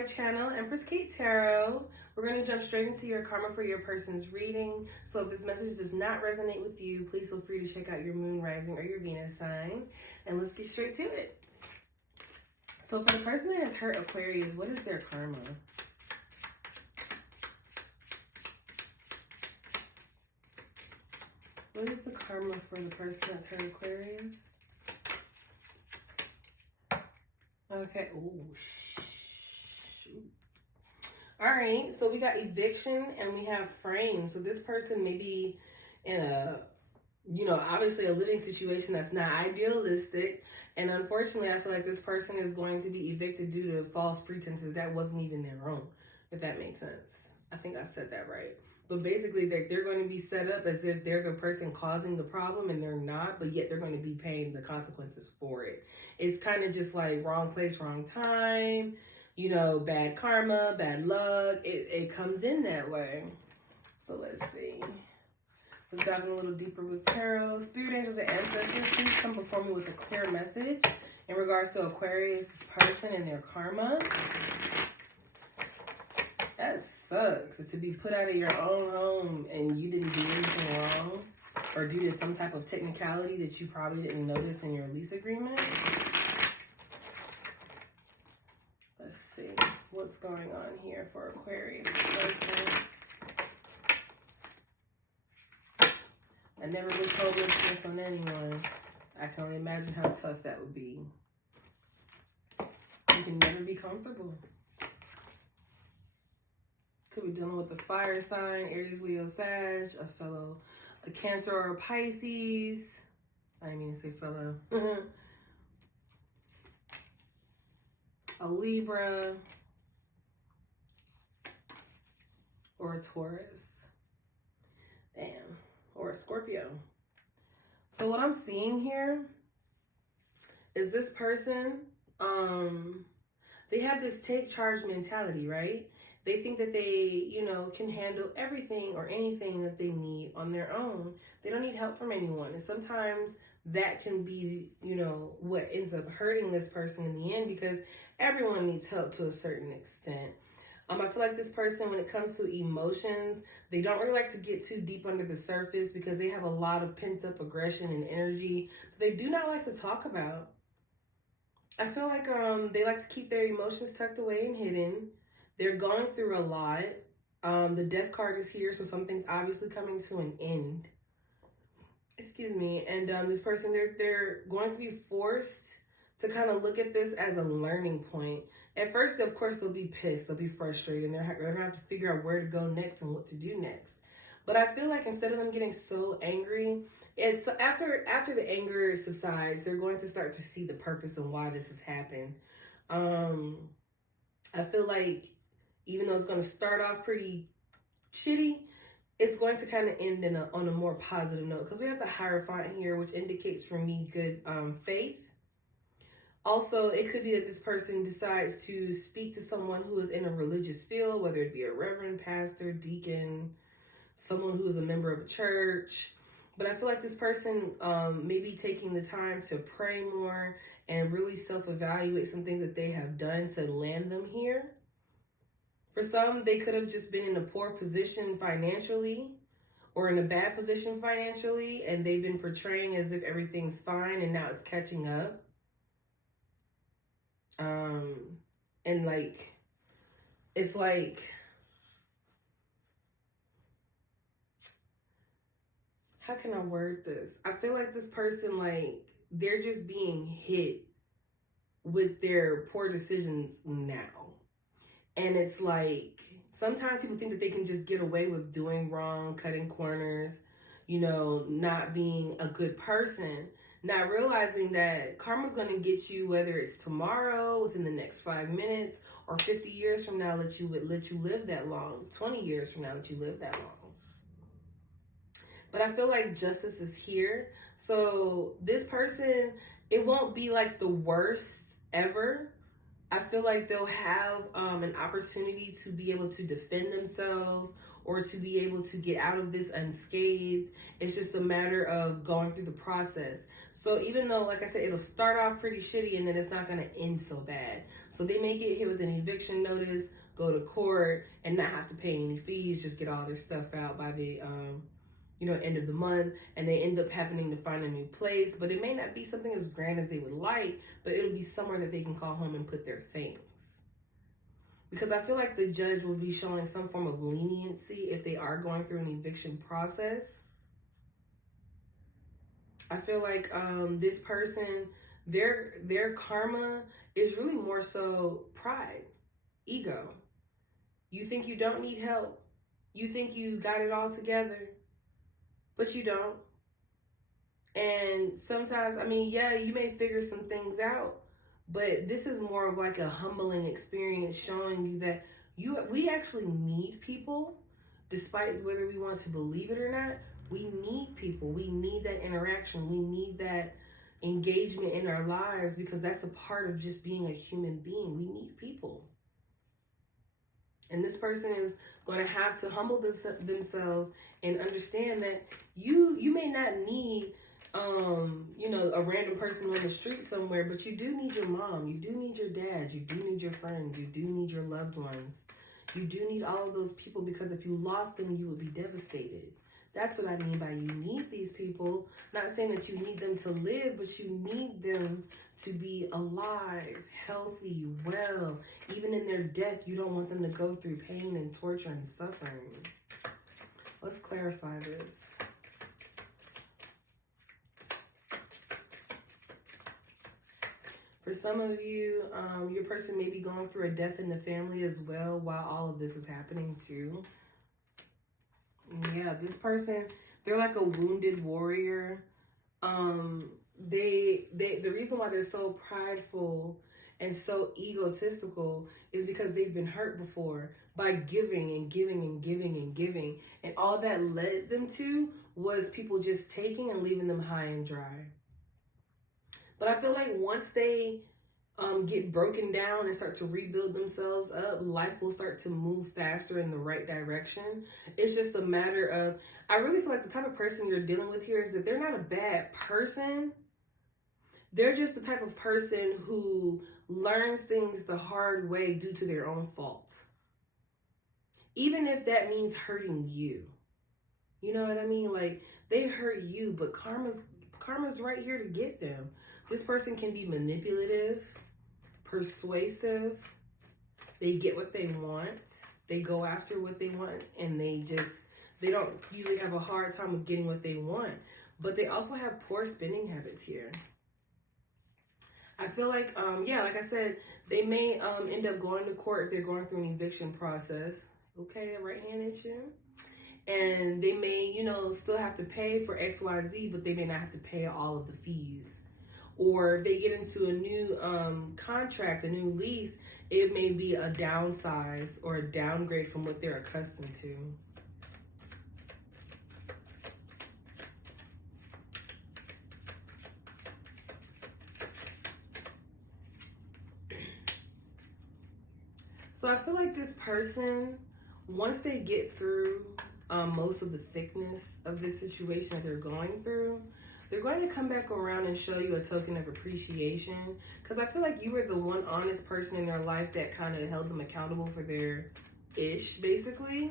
my channel, Empress Kate Tarot. We're going to jump straight into your karma for your person's reading. So if this message does not resonate with you, please feel free to check out your moon, rising, or your Venus sign. And let's get straight to it. So for the person that has hurt Aquarius, what is their karma? What is the karma for the person that's hurt Aquarius? Okay. Ooh, shoot. All right. So we got eviction and we have frame. So this person may be in a, obviously a living situation that's not idealistic. And unfortunately, I feel like this person is going to be evicted due to false pretenses that wasn't even their own, if that makes sense. I think I said that right. But basically, they're going to be set up as if they're the person causing the problem, and they're not, but yet they're going to be paying the consequences for it. It's kind of just like wrong place, wrong time, bad karma, bad luck. It comes in that way. So let's see. Let's dive in a little deeper with tarot. Spirit angels and ancestors, please come before me with a clear message in regards to Aquarius person and their karma. That sucks. To be put out of your own home and you didn't do anything wrong, or due to some type of technicality that you probably didn't notice in your lease agreement. Let's see what's going on here for Aquarius person. I never wish hopelessness on anyone. I can only imagine how tough that would be. You can never be comfortable. Could be dealing with a fire sign, Aries, Leo, Sag, a Cancer or a Pisces. I didn't mean to say fellow. A Libra. Or a Taurus. Damn. Or a Scorpio. So what I'm seeing here is this person, they have this take charge mentality, right? They think that they, can handle everything or anything that they need on their own. They don't need help from anyone. And sometimes that can be, what ends up hurting this person in the end, because everyone needs help to a certain extent. I feel like this person, when it comes to emotions, they don't really like to get too deep under the surface because they have a lot of pent-up aggression and energy that they do not like to talk about. I feel like they like to keep their emotions tucked away and hidden. They're going through a lot. The death card is here, so something's obviously coming to an end. Excuse me. And this person, they're going to be forced to kind of look at this as a learning point. At first, of course, they'll be pissed. They'll be frustrated. And they're going to have to figure out where to go next and what to do next. But I feel like instead of them getting so angry, it's after the anger subsides, they're going to start to see the purpose and why this has happened. I feel like even though it's going to start off pretty shitty, it's going to kind of end on a more positive note. Because we have the Hierophant here, which indicates for me good faith. Also, it could be that this person decides to speak to someone who is in a religious field, whether it be a reverend, pastor, deacon, someone who is a member of a church. But I feel like this person may be taking the time to pray more and really self-evaluate some things that they have done to land them here. For some, they could have just been in a poor position financially or in a bad position financially, and they've been portraying as if everything's fine, and now it's catching up. And it's like, how can I word this? I feel like this person, they're just being hit with their poor decisions now. And it's like, sometimes people think that they can just get away with doing wrong, cutting corners, not being a good person. Not realizing that karma's going to get you, whether it's tomorrow, within the next 5 minutes, or 50 years from now, let you live that long. 20 years from now, let you live that long. But I feel like justice is here. So this person, it won't be like the worst ever. I feel like they'll have an opportunity to be able to defend themselves or to be able to get out of this unscathed. It's just a matter of going through the process. So even though, like I said, it'll start off pretty shitty and then it's not going to end so bad. So they may get hit with an eviction notice, go to court, and not have to pay any fees, just get all their stuff out by the end of the month, and they end up happening to find a new place. But it may not be something as grand as they would like, but it'll be somewhere that they can call home and put their things. Because I feel like the judge will be showing some form of leniency if they are going through an eviction process. I feel like this person, their karma is really more so pride, ego. You think you don't need help. You think you got it all together, but you don't. And sometimes, you may figure some things out, but this is more of like a humbling experience, showing you that we actually need people, despite whether we want to believe it or not. We need people. We need that interaction. We need that engagement in our lives, because that's a part of just being a human being. We need people. And this person is going to have to humble themselves and understand that you may not need a random person on the street somewhere, but you do need your mom, you do need your dad, you do need your friends, you do need your loved ones. You do need all of those people, because if you lost them, you would be devastated. That's what I mean by you need these people. Not saying that you need them to live, but you need them to be alive, healthy, well. Even in their death, you don't want them to go through pain and torture and suffering. Let's clarify this. For some of you, your person may be going through a death in the family as well while all of this is happening too. Yeah, this person, they're like a wounded warrior. The reason why they're so prideful and so egotistical is because they've been hurt before by giving and giving and giving and giving. And all that led them to was people just taking and leaving them high and dry. But I feel like once they get broken down and start to rebuild themselves up, life will start to move faster in the right direction. It's just a matter of, I really feel like the type of person you're dealing with here is that they're not a bad person. They're just the type of person who learns things the hard way due to their own fault. Even if that means hurting you. You know what I mean? Like, they hurt you, but karma's right here to get them. This person can be manipulative, persuasive. They get what they want. They go after what they want, and they don't usually have a hard time with getting what they want. But they also have poor spending habits here. I feel like, like I said, they may end up going to court if they're going through an eviction process. Okay, right hand at you. And they may, still have to pay for XYZ, but they may not have to pay all of the fees. Or if they get into a new contract, a new lease, it may be a downsize or a downgrade from what they're accustomed to. So I feel like this person, once they get through most of the thickness of this situation that they're going through, they're going to come back around and show you a token of appreciation. Because I feel like you were the one honest person in their life that kind of held them accountable for their ish, basically.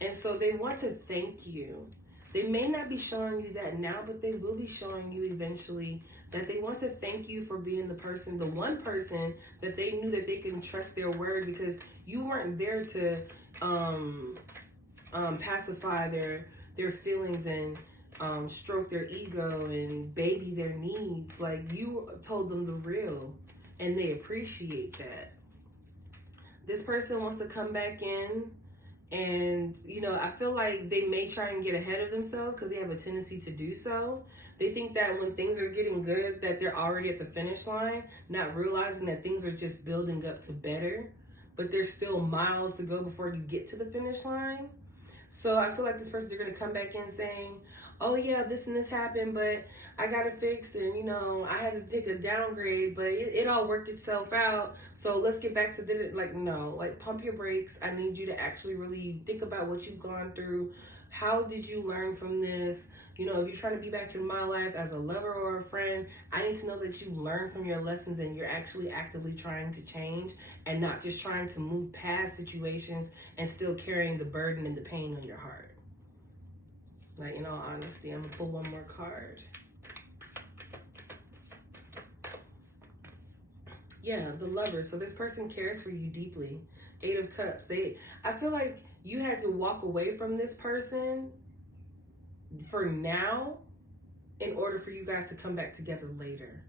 And so they want to thank you. They may not be showing you that now, but they will be showing you eventually that they want to thank you for being the one person that they knew that they can trust their word, because you weren't there to pacify their feelings and stroke their ego and baby their needs. Like, you told them the real, and they appreciate that. This person wants to come back in, and I feel like they may try and get ahead of themselves because they have a tendency to do so. They think that when things are getting good, that they're already at the finish line, not realizing that things are just building up to better, but there's still miles to go before you get to the finish line. So I feel like this person, they're going to come back in saying, oh yeah, this and this happened, but I got it fixed, and you know, I had to take a downgrade, but it all worked itself out. So let's get back to the, like, no, like, pump your brakes. I need you to actually really think about what you've gone through. How did you learn from this? You know, if you're trying to be back in my life as a lover or a friend, I need to know that you've learned from your lessons and you're actually actively trying to change and not just trying to move past situations and still carrying the burden and the pain on your heart. Like, in all honesty, I'm gonna pull one more card. Yeah, the Lover. So this person cares for you deeply. 8 of Cups. I feel like you had to walk away from this person for now in order for you guys to come back together later.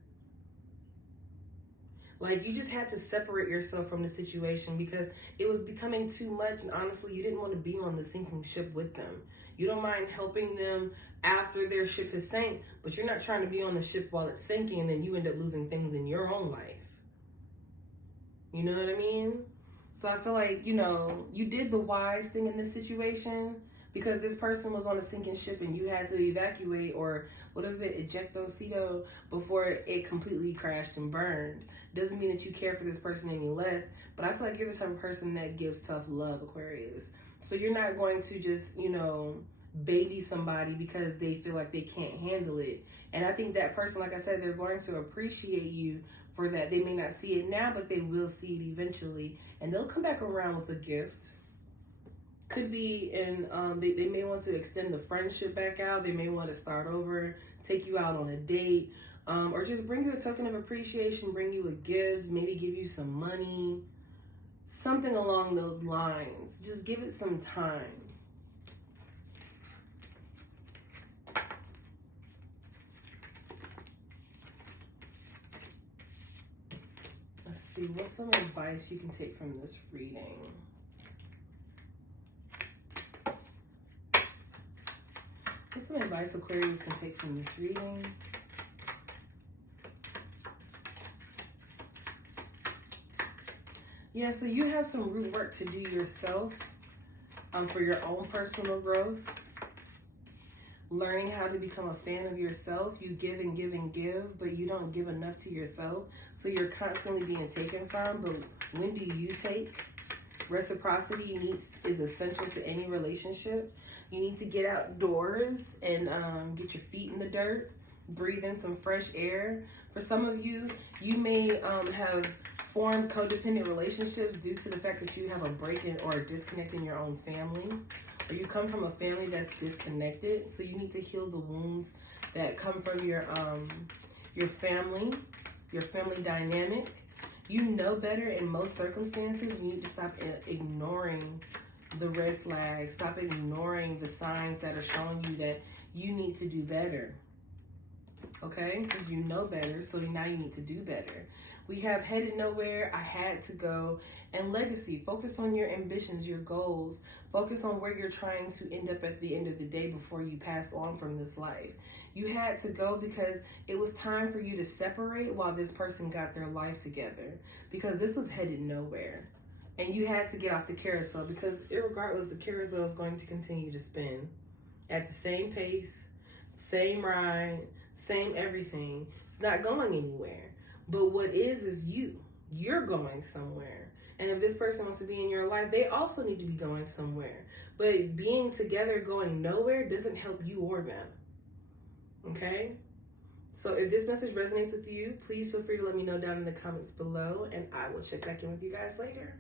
Like, you just had to separate yourself from the situation because it was becoming too much, and honestly, you didn't want to be on the sinking ship with them. You don't mind helping them after their ship has sank, but you're not trying to be on the ship while it's sinking and then you end up losing things in your own life. You know what I mean? So I feel like, you know, you did the wise thing in this situation because this person was on a sinking ship and you had to evacuate, or what is it, ejectocito, before it completely crashed and burned. Doesn't mean that you care for this person any less, but I feel like you're the type of person that gives tough love, Aquarius. So you're not going to just, you know, baby somebody because they feel like they can't handle it. And I think that person, like I said, they're going to appreciate you for that. They may not see it now, but they will see it eventually. And they'll come back around with a gift. Could be in, they may want to extend the friendship back out. They may want to start over, take you out on a date, or just bring you a token of appreciation, bring you a gift, maybe give you some money, something along those lines. Just give it some time. Let's see, what's some advice you can take from this reading? What's some advice Aquarius can take from this reading? Yeah, so you have some root work to do yourself for your own personal growth. Learning how to become a fan of yourself. You give and give and give, but you don't give enough to yourself. So you're constantly being taken from, but when do you take? Reciprocity is essential to any relationship. You need to get outdoors and get your feet in the dirt, breathe in some fresh air. For some of you, you may have formed codependent relationships due to the fact that you have a break-in or a disconnect in your own family, or you come from a family that's disconnected. So you need to heal the wounds that come from your family dynamic. You know better in most circumstances. You need to stop ignoring the red flags. Stop ignoring the signs that are showing you that you need to do better. Okay? Because you know better, so now you need to do better. We have headed nowhere, I had to go, and legacy. Focus on your ambitions, your goals. Focus on where you're trying to end up at the end of the day before you pass on from this life. You had to go because it was time for you to separate while this person got their life together, because this was headed nowhere. And you had to get off the carousel because irregardless, the carousel is going to continue to spin at the same pace, same ride, same everything. It's not going anywhere. But what is you. You're going somewhere. And if this person wants to be in your life, they also need to be going somewhere. But being together going nowhere doesn't help you or them. Okay? So if this message resonates with you, please feel free to let me know down in the comments below, and I will check back in with you guys later.